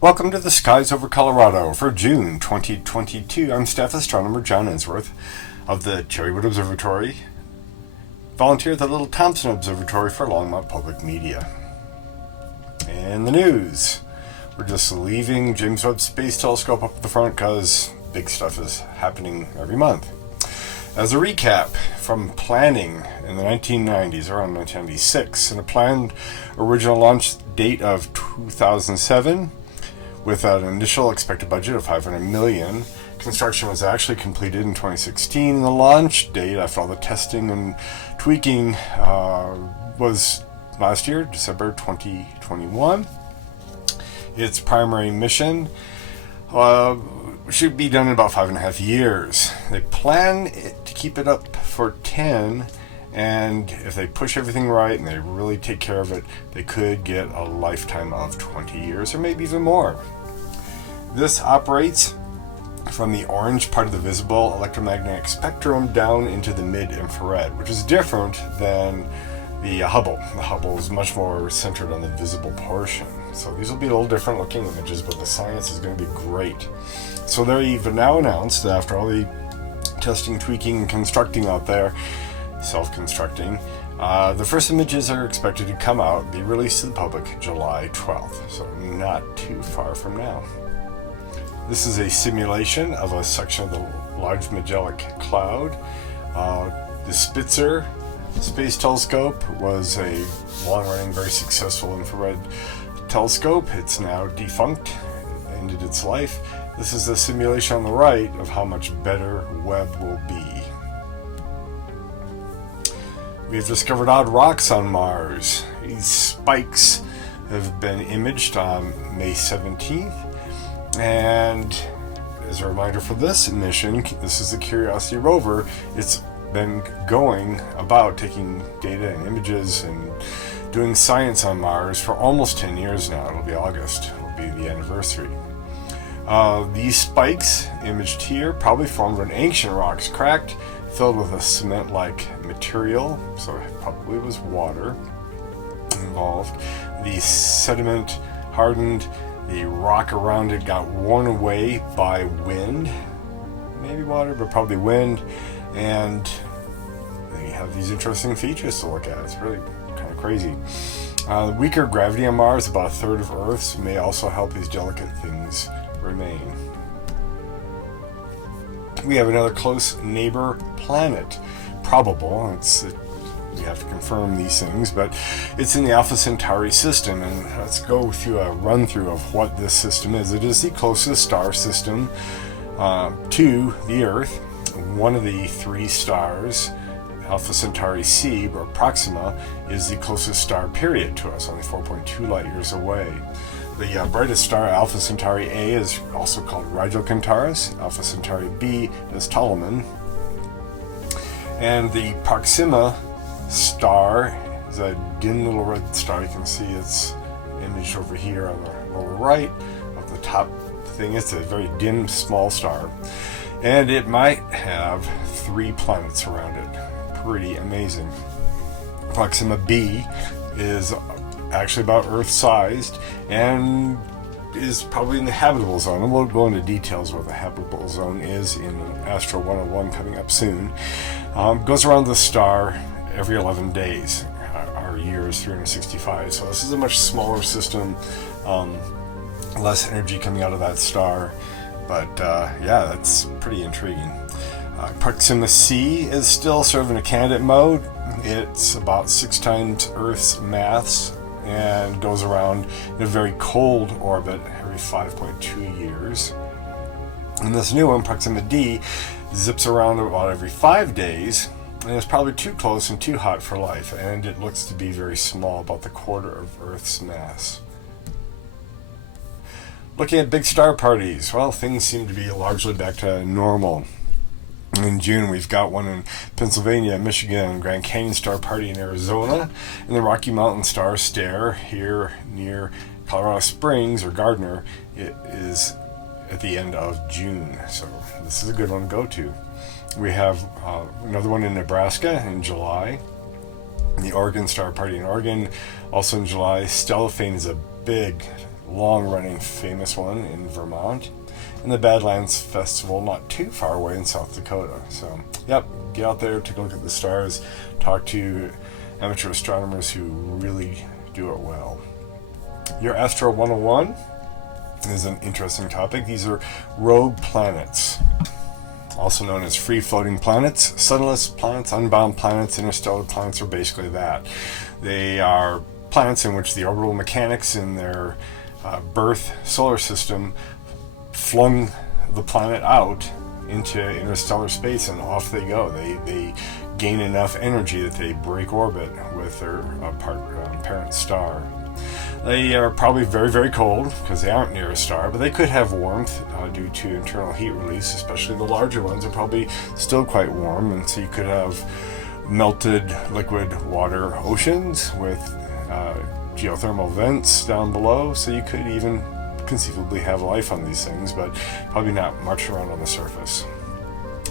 Welcome to the skies over Colorado for June 2022. I'm staff astronomer John Ensworth of the Cherrywood Observatory, volunteer at the Little Thompson Observatory for Longmont Public Media. And the news. We're just leaving James Webb Space Telescope up at the front because big stuff is happening every month. As a recap, from planning in the 1990s, around 1996, and a planned original launch date of 2007, with an initial expected budget of $500 million, construction was actually completed in 2016. The launch date, after all the testing and tweaking, was last year, December 2021. Its primary mission should be done in about 5.5 years. They plan to keep it up for 10, and if they push everything right and they really take care of it, they could get a lifetime of 20 years or maybe even more. This operates from the orange part of the visible electromagnetic spectrum down into the mid-infrared, which is different than the Hubble. The Hubble is much more centered on the visible portion. So these will be a little different looking images, but the science is going to be great. So they've now announced that after all the testing, tweaking, and constructing out there, self-constructing, the first images are expected to come out, be released to the public July 12th, so not too far from now. This is a simulation of a section of the Large Magellanic Cloud. The Spitzer Space Telescope was a long-running, very successful infrared telescope. It's now defunct, ended its life. This is a simulation on the right of how much better Webb will be. We've discovered odd rocks on Mars. These spikes have been imaged on May 17th. And as a reminder for this mission, this is the Curiosity rover. It's been going about taking data and images and doing science on Mars for almost 10 years now. It'll be August, will be the anniversary. These spikes imaged here probably formed when ancient rocks cracked, filled with a cement-like material, so it probably was water involved. The sediment hardened, the rock around it got worn away by wind, maybe water, but probably wind, and they have these interesting features to look at. It's really kind of crazy. Weaker gravity on Mars, about a third of Earth's, may also help these delicate things remain. We have another close neighbor planet, probable. We have to confirm these things, but it's in the Alpha Centauri system, and let's go through a run-through of what this system is. It is the closest star system to the Earth. One of the three stars, Alpha Centauri C, or Proxima, is the closest star period to us, only 4.2 light years away. The brightest star, Alpha Centauri A, is also called Rigel Kentaurus. Alpha Centauri B is Ptolemy. And the Proxima star is a dim little red star. You can see its image over here on the lower right of the top thing. It's a very dim, small star. And it might have 3 planets around it. Pretty amazing. Proxima B is actually about Earth-sized and is probably in the habitable zone. And we'll go into details what the habitable zone is in Astro 101 coming up soon. Goes around the star every 11 days. Our year is 365. So this is a much smaller system, less energy coming out of that star. But yeah, that's pretty intriguing. Proxima C is still sort of in a candidate mode. It's about 6 times Earth's mass and goes around in a very cold orbit every 5.2 years. And this new one, Proxima D, zips around about every 5 days, and it's probably too close and too hot for life, and it looks to be very small, about the quarter of Earth's mass. Looking at big star parties, well, things seem to be largely back to normal. In June, we've got one in Pennsylvania, Michigan, Grand Canyon Star Party in Arizona, and the Rocky Mountain Star Stare here near Colorado Springs, or Gardner. It is at the end of June, so this is a good one to go to. We have another one in Nebraska in July. The Oregon Star Party in Oregon, also in July. Stellafane is a big, long-running, famous one in Vermont. And the Badlands Festival, not too far away in South Dakota. So, yep, get out there, take a look at the stars, talk to amateur astronomers who really do it well. Your Astro 101 is an interesting topic. These are rogue planets, also known as free-floating planets. Sunless planets, unbound planets, interstellar planets are basically that. They are planets in which the orbital mechanics in their birth solar system flung the planet out into interstellar space, and off they go. They gain enough energy that they break orbit with their parent star. They are probably very, very cold because they aren't near a star, but they could have warmth due to internal heat release. Especially the larger ones are probably still quite warm, and so you could have melted liquid water oceans with geothermal vents down below, so you could even conceivably have life on these things, but probably not much around on the surface.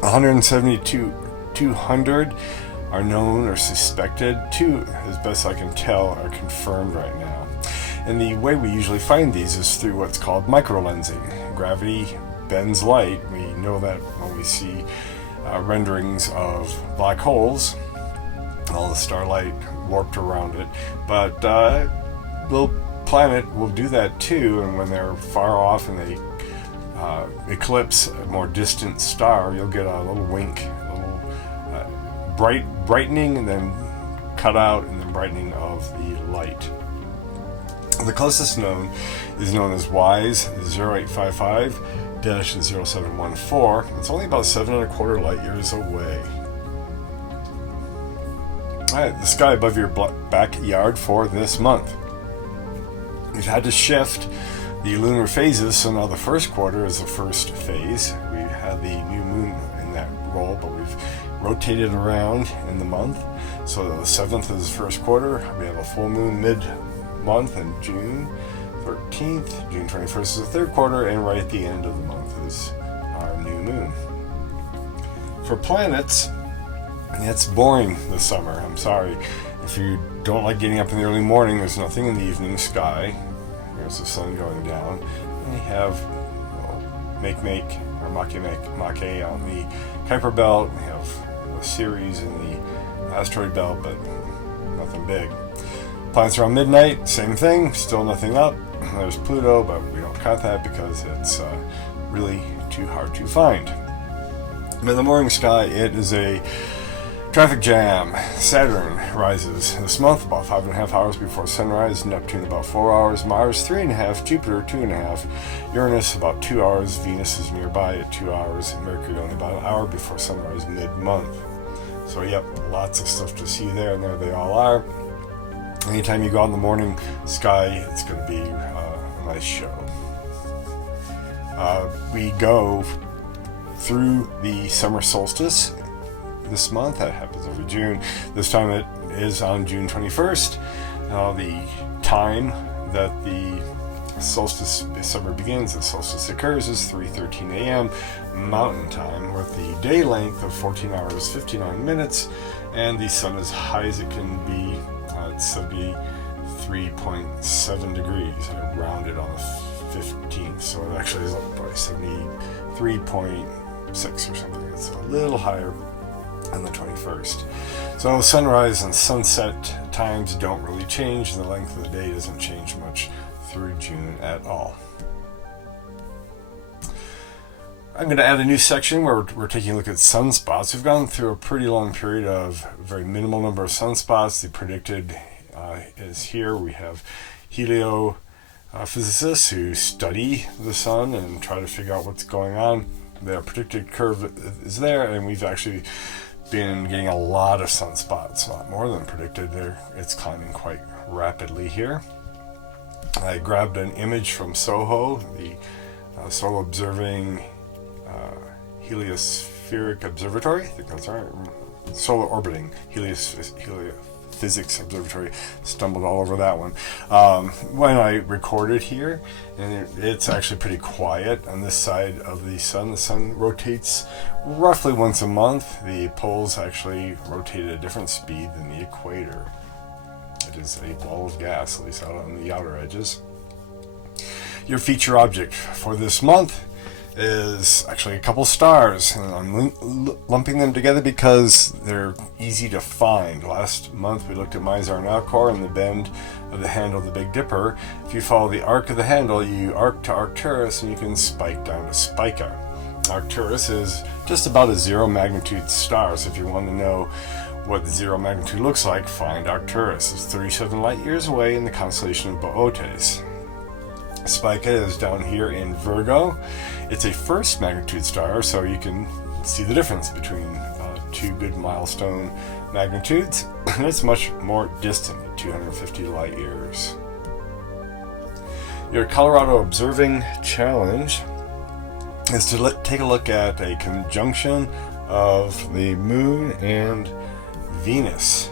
172,200 are known or suspected. 2, as best I can tell, are confirmed right now. And the way we usually find these is through what's called microlensing. Gravity bends light. We know that when we see renderings of black holes, all the starlight warped around it. But little planet will do that too, and when they're far off and they eclipse a more distant star, you'll get a little wink, a little brightening, and then cut out, and then brightening of the light. The closest known is known as WISE 0855-0714. It's only about 7.25 light years away. Alright, the sky above your backyard for this month. We've had to shift the lunar phases, so now the first quarter is the first phase. We had the new moon in that role, but we've rotated around in the month. So the 7th is the first quarter. We have a full moon mid-month in June 13th. June 21st is the third quarter, and right at the end of the month is our new moon. For planets, it's boring this summer. I'm sorry. If you don't like getting up in the early morning, there's nothing in the evening sky. There's the sun going down. And you have Make or Make on the Kuiper Belt. We have a Ceres in the asteroid belt, but nothing big. Planets around midnight, same thing, still nothing up. There's Pluto, but we don't count that because it's really too hard to find. In the morning sky, it is a traffic jam. Saturn rises this month about 5.5 hours before sunrise. Neptune about 4 hours. Mars 3.5. Jupiter 2.5. Uranus about 2 hours. Venus is nearby at 2 hours. And Mercury only about an hour before sunrise mid-month. So yep, lots of stuff to see there, and there they all are. Anytime you go out in the morning sky, it's going to be a nice show. We go through the summer solstice this month. That happens every June. This time it is on June 21st. The time that the summer begins, the solstice occurs, is 3:13 a.m. Mountain Time, with the day length of 14 hours 59 minutes, and the sun as high as it can be at 73.7 degrees. I rounded on the 15th, so it actually is up by 73.6 or something. It's a little higher on the 21st. So sunrise and sunset times don't really change, and the length of the day doesn't change much through June at all. I'm going to add a new section where we're taking a look at sunspots. We've gone through a pretty long period of very minimal number of sunspots. The predicted is here. We have heliophysicists who study the sun and try to figure out what's going on. The predicted curve is there, and we've actually been getting a lot of sunspots, a lot more than predicted. It's climbing quite rapidly here. I grabbed an image from SOHO, the Solar Observing Heliospheric Observatory. I think that's right. Solar Orbiting Heliospheric Physics Observatory. Stumbled all over that one. When I recorded here, and it's actually pretty quiet on this side of the sun. The sun rotates roughly once a month. The poles actually rotate at a different speed than the equator. It is a ball of gas, at least out on the outer edges. Your feature object for this month is actually a couple stars, and I'm lumping them together because they're easy to find. Last month we looked at Mizar and Alcor and the bend of the handle of the Big Dipper. If you follow the arc of the handle, you arc to Arcturus, and you can spike down to Spica. Arcturus is just about a zero magnitude star, so if you want to know what the zero magnitude looks like, find Arcturus. It's 37 light years away in the constellation of Boötes. Spica is down here in Virgo. It's a first magnitude star, so you can see the difference between two good milestone magnitudes, and it's much more distant, 250 light years. Your Colorado Observing Challenge is to take a look at a conjunction of the Moon and Venus.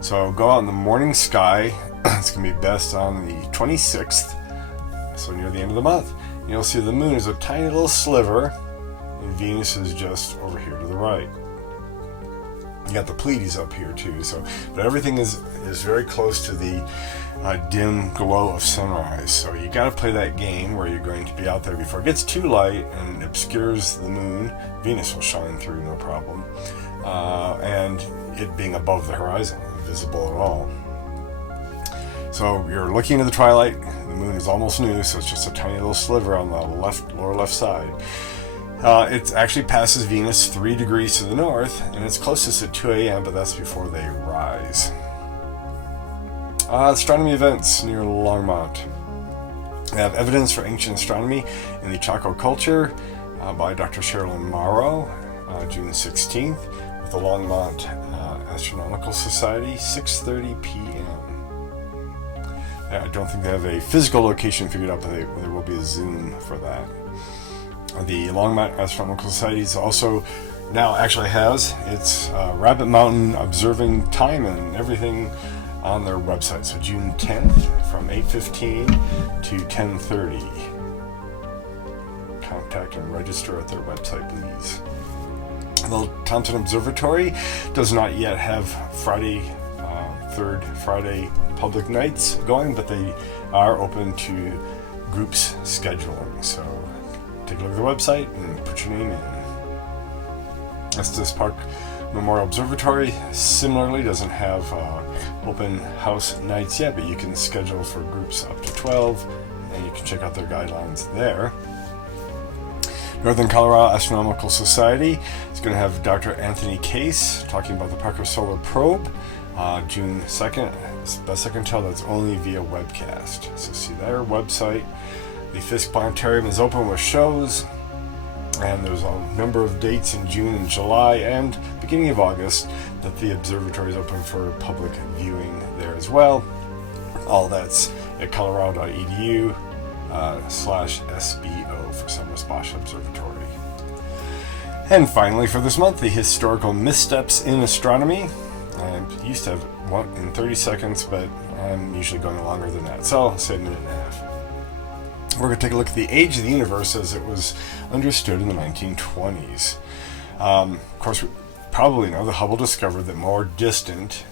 So go out in the morning sky. It's going to be best on the 26th, so near the end of the month. You'll see the Moon is a tiny little sliver, and Venus is just over here to the right. You got the Pleiades up here too, but everything is very close to the dim glow of sunrise. So you got to play that game where you're going to be out there before it gets too light and obscures the Moon. Venus will shine through, no problem, and it being above the horizon, invisible at all. So you're looking into the twilight. The Moon is almost new, so it's just a tiny little sliver on the lower left side. It actually passes Venus 3 degrees to the north, and it's closest at 2 a.m., but that's before they rise. Astronomy Events near Longmont. They have evidence for ancient astronomy in the Chaco culture by Dr. Sherilyn Morrow, June 16th, with the Longmont Astronomical Society, 6:30 p.m. I don't think they have a physical location figured out, but there will be a Zoom for that. The Longmont Astronomical Society is also now actually has its Rabbit Mountain observing time and everything on their website. So June 10th from 8:15 to 10:30. Contact and register at their website, please. The Thompson Observatory does not yet have third Friday public nights going, but they are open to groups scheduling. So take a look at the website and put your name in. Estes Park Memorial Observatory similarly doesn't have open house nights yet, but you can schedule for groups up to 12, and you can check out their guidelines there. Northern Colorado Astronomical Society is going to have Dr. Anthony Case talking about the Parker Solar Probe, June 2nd. As best I can tell, that's only via webcast. So see their website. The Fisk Planetarium is open with shows, and there's a number of dates in June and July and beginning of August that the observatory is open for public viewing there as well. All that's at colorado.edu/SBO for Summer Bosch Observatory. And finally for this month, the historical missteps in astronomy. I used to have one in 30 seconds, but I'm usually going longer than that, so I'll say a minute and a half. We're going to take a look at the age of the universe as it was understood in the 1920s. Of course, we probably know that Hubble discovered that more distant,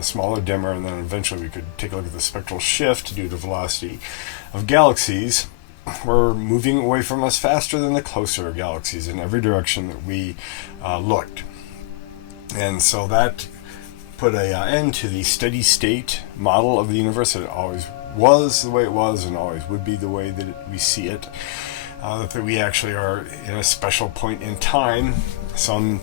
smaller, dimmer, and then eventually we could take a look at the spectral shift due to velocity of galaxies were moving away from us faster than the closer galaxies in every direction that we looked. And so that put an end to the steady state model of the universe that it always was the way it was and always would be the way that we see it. That we actually are in a special point in time, some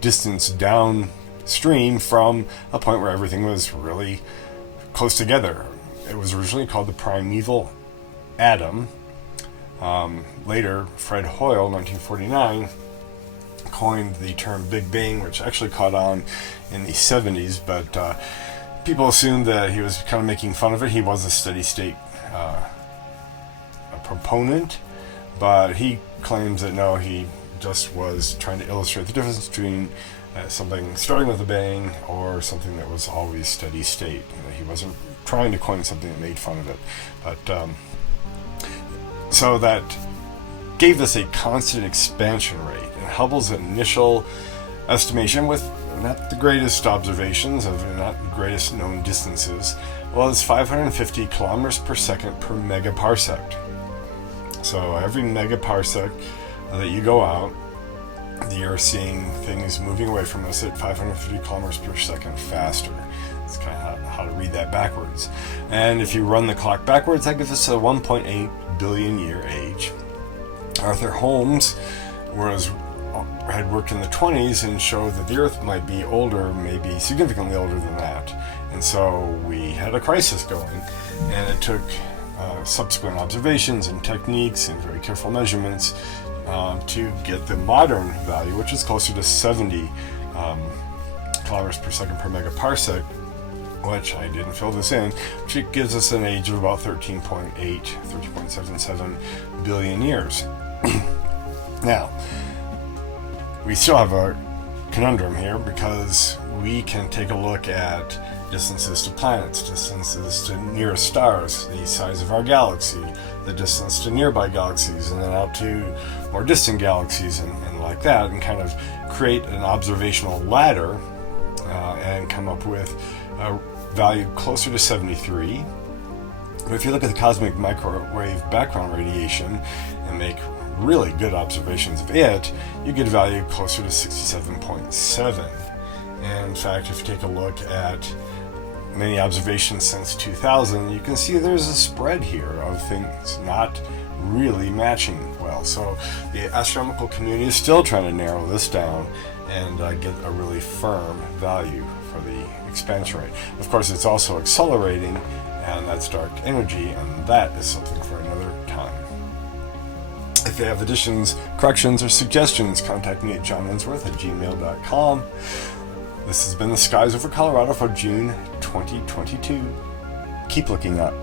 distance downstream from a point where everything was really close together. It was originally called the primeval atom. Later, Fred Hoyle, 1949, coined the term Big Bang, which actually caught on in the 70s, but people assumed that he was kind of making fun of it. He was a steady state a proponent, but he claims that no, he just was trying to illustrate the difference between something starting with a bang or something that was always steady state. He wasn't trying to coin something that made fun of it. But so that gave us a constant expansion rate. And Hubble's initial estimation, with not the greatest observations of not the greatest known distances, was 550 kilometers per second per megaparsec. So every megaparsec that you go out, you're seeing things moving away from us at 550 kilometers per second faster. That's kind of how to read that backwards. And if you run the clock backwards, that gives us a 1.8 billion year age. Arthur Holmes had worked in the 20s and showed that the Earth might be older, maybe significantly older than that. And so we had a crisis going, and it took subsequent observations and techniques and very careful measurements to get the modern value, which is closer to 70 kilometers per second per megaparsec, which I didn't fill this in, which gives us an age of about 13.77 billion years. Now, we still have a conundrum here, because we can take a look at distances to planets, distances to nearest stars, the size of our galaxy, the distance to nearby galaxies, and then out to more distant galaxies and like that, and kind of create an observational ladder and come up with a value closer to 73. But if you look at the cosmic microwave background radiation and make really good observations of it, you get a value closer to 67.7. And in fact, if you take a look at many observations since 2000, you can see there's a spread here of things not really matching well. So the astronomical community is still trying to narrow this down and get a really firm value for the expansion rate. Of course, it's also accelerating, and that's dark energy, and that is something for another time. If you have additions, corrections, or suggestions, contact me at johnensworth@gmail.com. This has been the Skies Over Colorado for June 2022. Keep looking up.